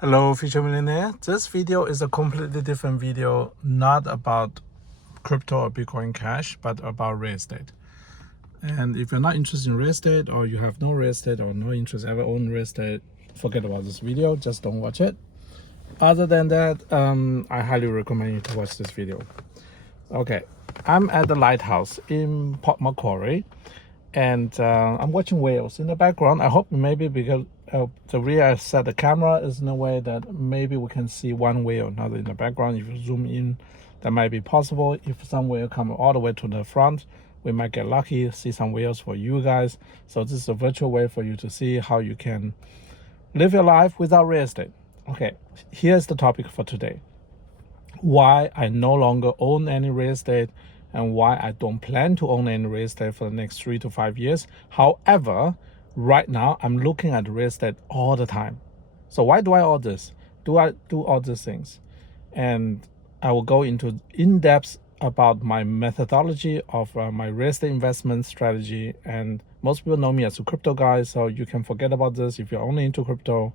Hello, Future Millionaire. This video is a completely different video, not about crypto or Bitcoin Cash, but about real estate. And if you're not interested in real estate, or you have no real estate or no interest ever own real estate, forget about this video. Just don't watch it. Other than that, I highly recommend you to watch this video. Okay, I'm at the lighthouse in Port Macquarie, and I'm watching whales in the background. I hope maybe because the way I set the camera is in a way that maybe we can see one whale, not in the background. If you zoom in, that might be possible. If some whale come all the way to the front, we might get lucky, see some whales for you guys. So this is a virtual way for you to see how you can live your life without real estate. Okay, here's the topic for today. Why I no longer own any real estate and why I don't plan to own any real estate for the next 3 to 5 years. However, right now I'm looking at real estate all the time. So why do I all this? Do I do all these things? And I will go into in-depth about my methodology of my real estate investment strategy. And most people know me as a crypto guy, so you can forget about this. If you're only into crypto,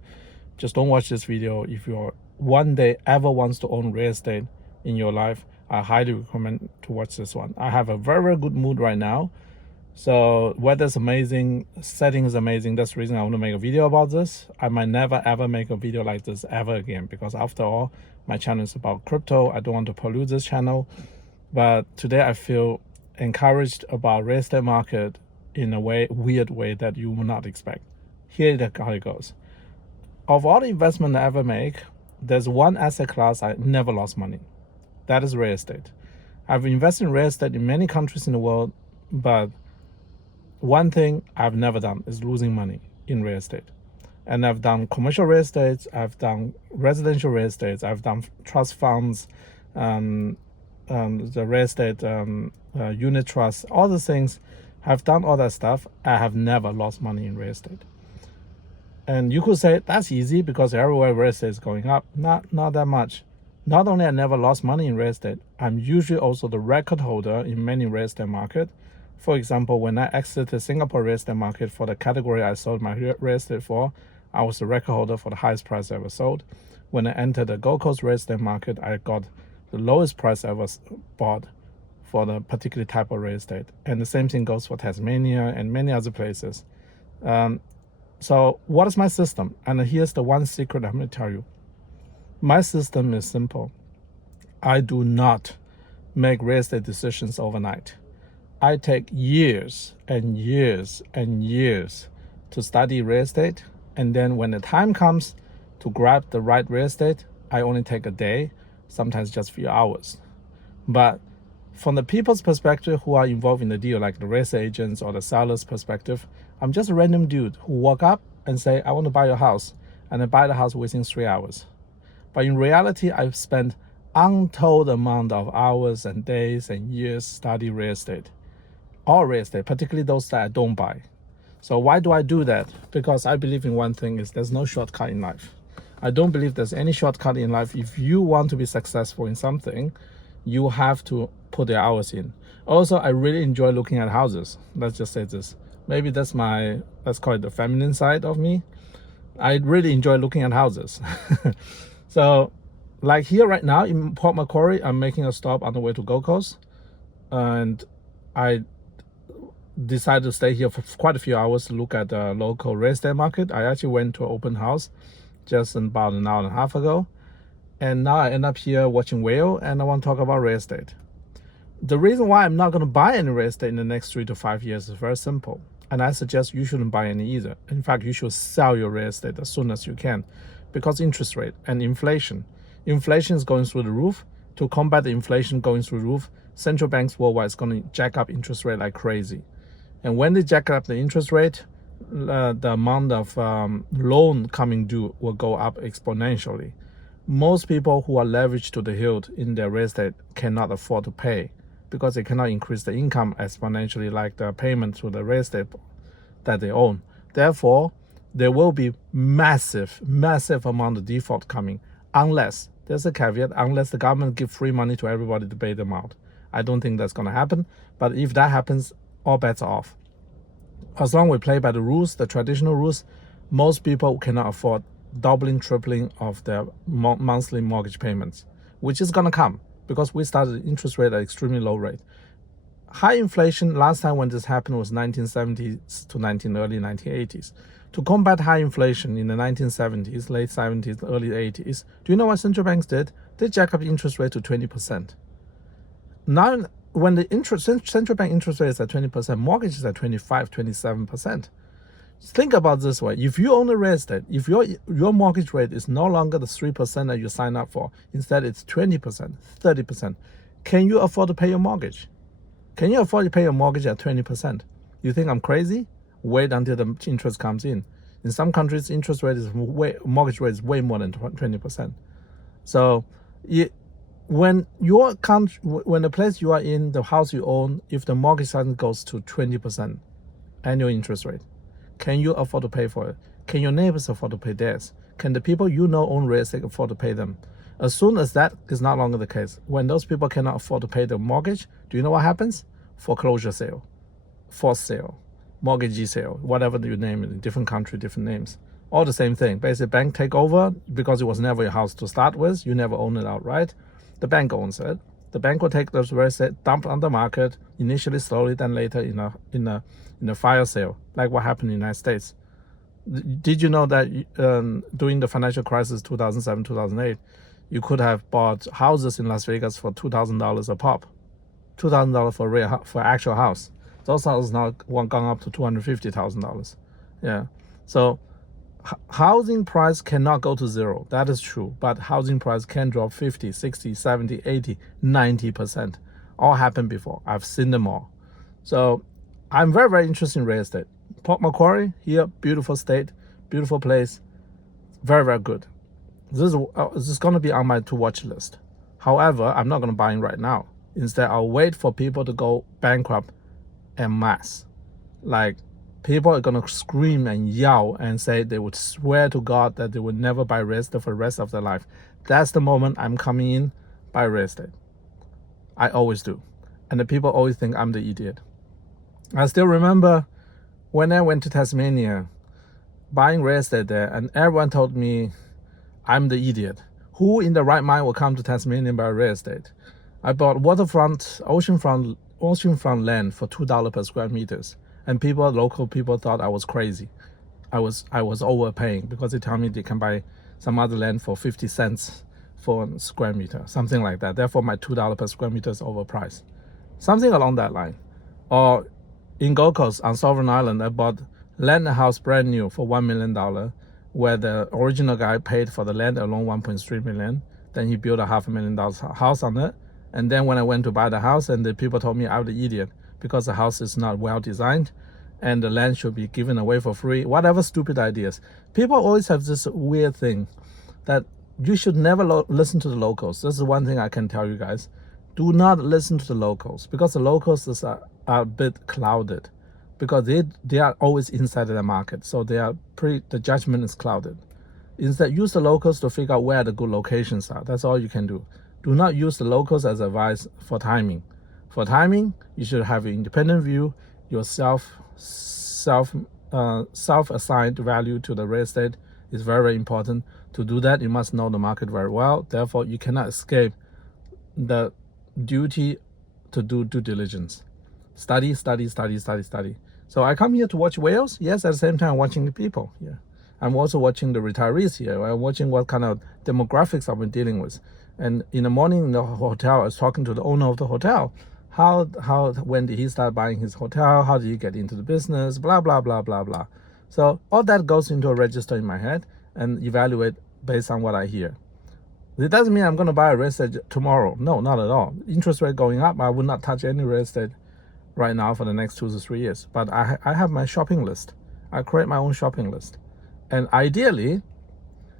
just don't watch this video. If you're one day ever wants to own real estate in your life, I highly recommend to watch this one. I have a very, very good mood right now. So weather's amazing, setting is amazing. That's the reason I want to make a video about this. I might never ever make a video like this ever again, because after all, my channel is about crypto. I don't want to pollute this channel. But today I feel encouraged about real estate market in a weird way that you will not expect. Here's how it goes. Of all the investment I ever make, there's one asset class I never lost money. That is real estate. I've invested in real estate in many countries in the world, but one thing I've never done is losing money in real estate. And I've done commercial real estate, I've done residential real estate, I've done trust funds, the real estate unit trust, all the things. I've done all that stuff. I have never lost money in real estate. And you could say that's easy because everywhere real estate is going up. Not that much. Not only I never lost money in real estate, I'm usually also the record holder in many real estate market. For example, when I exited Singapore real estate market for the category I sold my real estate for, I was the record holder for the highest price I ever sold. When I entered the Gold Coast real estate market, I got the lowest price I ever bought for the particular type of real estate. And the same thing goes for Tasmania and many other places. So what is my system? And here's the one secret I'm going to tell you. My system is simple. I do not make real estate decisions overnight. I take years and years and years to study real estate. And then when the time comes to grab the right real estate, I only take a day, sometimes just a few hours. But from the people's perspective who are involved in the deal, like the real estate agents or the seller's perspective, I'm just a random dude who walk up and say, I want to buy your house. And I buy the house within 3 hours. But in reality, I've spent untold amount of hours and days and years studying real estate. All real estate, particularly those that I don't buy. So why do I do that? Because I believe in one thing, is there's no shortcut in life. I don't believe there's any shortcut in life. If you want to be successful in something, you have to put the hours in. Also, I really enjoy looking at houses. Let's just say this. Maybe that's my, let's call it the feminine side of me. I really enjoy looking at houses. So like here right now in Port Macquarie, I'm making a stop on the way to Gold Coast. And I decided to stay here for quite a few hours to look at the local real estate market. I actually went to an open house just about an hour and a half ago. And now I end up here watching whale, and I want to talk about real estate. The reason why I'm not going to buy any real estate in the next 3 to 5 years is very simple. And I suggest you shouldn't buy any either. In fact, you should sell your real estate as soon as you can, because interest rate and inflation. Inflation is going through the roof. To combat the inflation going through the roof, central banks worldwide is going to jack up interest rate like crazy. And when they jack up the interest rate, the amount of loan coming due will go up exponentially. Most people who are leveraged to the hilt in their real estate cannot afford to pay, because they cannot increase the income exponentially like the payment to the real estate that they own. Therefore, there will be massive amount of default coming, unless, there's a caveat, unless the government give free money to everybody to pay them out. I don't think that's going to happen, but if that happens, all bets are off. As long as we play by the rules, the traditional rules, most people cannot afford doubling, tripling of their monthly mortgage payments, which is going to come because we started interest rate at extremely low rate. High inflation, last time when this happened was 1970s to early 1980s. To combat high inflation in the 1970s, late 70s, early 80s, do you know what central banks did? They jacked up the interest rate to 20%. Now, when the central bank interest rate is at 20%, mortgage is at 25, 27%. Think about this way. If you own a real estate, if your mortgage rate is no longer the 3% that you sign up for, instead it's 20%, 30%, can you afford to pay your mortgage? Can you afford to pay your mortgage at 20%? You think I'm crazy? Wait until the interest comes in. In some countries, mortgage rate is way more than 20%. So, when the place you are in, the house you own, if the mortgage suddenly goes to 20% annual interest rate, can you afford to pay for it? Can your neighbors afford to pay theirs? Can the people you know own real estate afford to pay them? As soon as that is not longer the case, when those people cannot afford to pay the mortgage, do you know what happens? Foreclosure sale, forced sale, mortgagee sale, whatever you name it, in different country, different names. All the same thing. Basically, bank take over because it was never your house to start with. You never own it outright. The bank owns it. The bank will take those real estate, dump on the market, initially slowly, then later in a fire sale, like what happened in the United States. Did you know that during the financial crisis 2007, 2008, you could have bought houses in Las Vegas for $2,000 a pop, $2,000 for actual house. Those houses now gone up to $250,000. Yeah, so housing price cannot go to zero. That is true, but housing price can drop 50, 60, 70, 80, 90%. All happened before. I've seen them all. So I'm very, very interested in real estate. Port Macquarie here, beautiful state, beautiful place, very, very good. This is going to be on my to-watch list. However, I'm not going to buy in right now. Instead, I'll wait for people to go bankrupt en masse. Like, people are going to scream and yell and say they would swear to God that they would never buy real estate for the rest of their life. That's the moment I'm coming in, buy real estate. I always do. And the people always think I'm the idiot. I still remember when I went to Tasmania, buying real estate there, and everyone told me I'm the idiot. Who in the right mind will come to Tasmania and buy real estate? I bought oceanfront land for $2 per square meters, and local people thought I was crazy. I was overpaying because they tell me they can buy some other land for 50 cents for a square meter, something like that. Therefore, my $2 per square meter is overpriced. Something along that line. Or in Gold Coast on Sovereign Island, I bought land and house brand new for $1 million, where the original guy paid for the land alone $1.3 million. Then he built a $500,000 house on it. And then when I went to buy the house, and the people told me I'm the idiot because the house is not well designed and the land should be given away for free, whatever stupid ideas. People always have this weird thing that you should never listen to the locals. This is one thing I can tell you guys. Do not listen to the locals, because the locals are a bit clouded, because they are always inside of the market. So the judgment is clouded. Instead, use the locals to figure out where the good locations are. That's all you can do. Do not use the locals as advice for timing. For timing, you should have an independent view, your self-assigned value to the real estate is very, very important. To do that, you must know the market very well. Therefore, you cannot escape the duty to do due diligence. Study. So I come here to watch whales. Yes, at the same time, watching the people. Yeah, I'm also watching the retirees here. I'm watching what kind of demographics I've been dealing with. And in the morning in the hotel, I was talking to the owner of the hotel. When did he start buying his hotel? How did he get into the business? Blah, blah, blah, blah, blah. So all that goes into a register in my head and evaluate based on what I hear. It doesn't mean I'm going to buy a real estate tomorrow. No, not at all. Interest rate going up, I would not touch any real estate right now for the next 2 to 3 years. But I have my shopping list. I create my own shopping list. And ideally,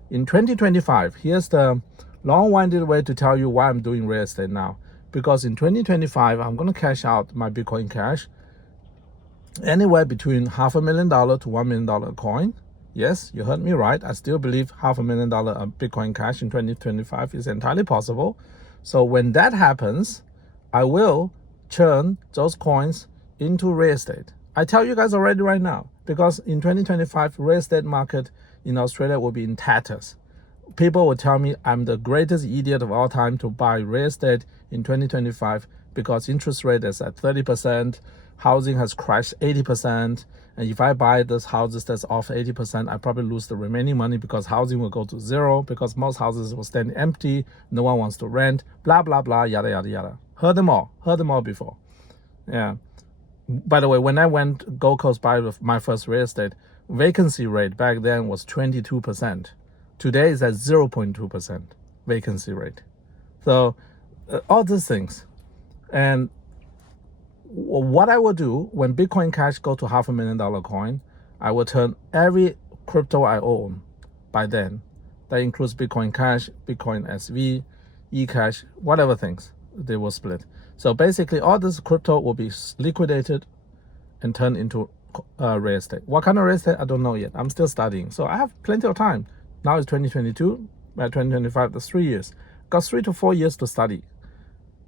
in 2025, here's the long-winded way to tell you why I'm doing real estate now. Because in 2025, I'm going to cash out my Bitcoin Cash anywhere between $500,000 to $1 million a coin. Yes, you heard me right. I still believe $500,000 Bitcoin Cash in 2025 is entirely possible. So when that happens, I will turn those coins into real estate. I tell you guys already right now, because in 2025, real estate market in Australia will be in tatters. People will tell me I'm the greatest idiot of all time to buy real estate in 2025 because interest rate is at 30%, housing has crashed 80%, and if I buy those houses that's off 80%, I probably lose the remaining money because housing will go to zero, because most houses will stand empty, no one wants to rent, blah, blah, blah, yada, yada, yada. Heard them all before. Yeah. By the way, when I went Gold Coast buy with my first real estate, vacancy rate back then was 22%. Today is at 0.2% vacancy rate. So all these things. And what I will do when Bitcoin Cash go to $500,000 coin, I will turn every crypto I own by then. That includes Bitcoin Cash, Bitcoin SV, eCash, whatever things, they will split. So basically all this crypto will be liquidated and turned into real estate. What kind of real estate? I don't know yet. I'm still studying. So I have plenty of time. Now it's 2022, by 2025, that's 3 years. Got 3 to 4 years to study.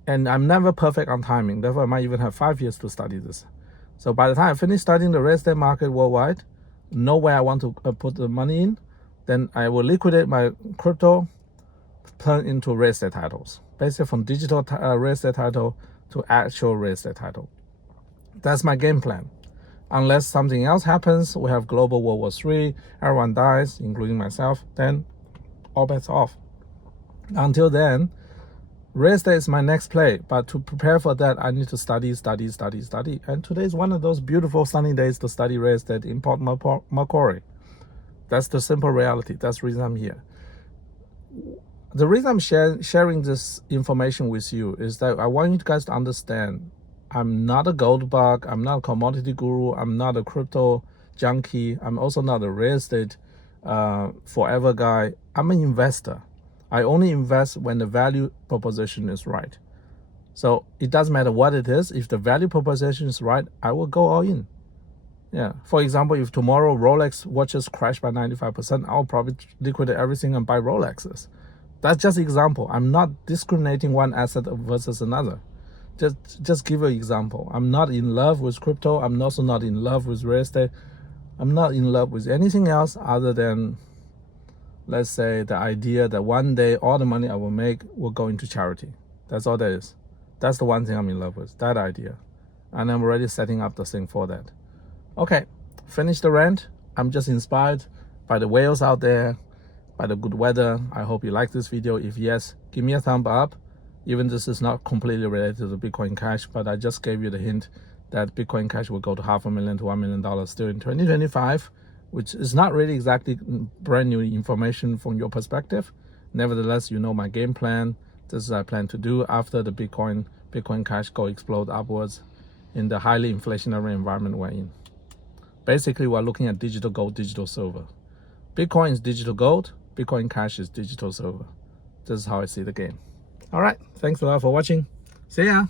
And I'm never perfect on timing. Therefore, I might even have 5 years to study this. So by the time I finish studying the real estate market worldwide, know where I want to put the money in, then I will liquidate my crypto, turn into real estate titles. Basically from digital real estate title to actual real estate title. That's my game plan. Unless something else happens, we have global World War III, everyone dies, including myself, then all bets off. Until then, real estate is my next play, but to prepare for that, I need to study. And today is one of those beautiful sunny days to study real estate in Port Macquarie. That's the simple reality. That's the reason I'm here. The reason I'm sharing this information with you is that I want you guys to understand I'm not a gold bug, I'm not a commodity guru, I'm not a crypto junkie, I'm also not a real estate forever guy. I'm an investor. I only invest when the value proposition is right. So it doesn't matter what it is. If the value proposition is right, I will go all in. Yeah. For example, if tomorrow Rolex watches crash by 95%, I'll probably liquidate everything and buy Rolexes. That's just an example. I'm not discriminating one asset versus another. Just give you an example. I'm not in love with crypto. I'm also not in love with real estate. I'm not in love with anything else other than, let's say, the idea that one day all the money I will make will go into charity. That's all that is. That's the one thing I'm in love with, that idea. And I'm already setting up the thing for that. Okay, finish the rant. I'm just inspired by the whales out there, by the good weather. I hope you like this video. If yes, give me a thumb up. Even this is not completely related to Bitcoin Cash, but I just gave you the hint that Bitcoin Cash will go to $500,000 to $1 million still in 2025, which is not really exactly brand new information from your perspective. Nevertheless, you know my game plan. This is what I plan to do after the Bitcoin Cash go explode upwards in the highly inflationary environment we're in. Basically, we're looking at digital gold, digital silver. Bitcoin is digital gold. Bitcoin Cash is digital silver. This is how I see the game. All right. Thanks a lot for watching. See ya.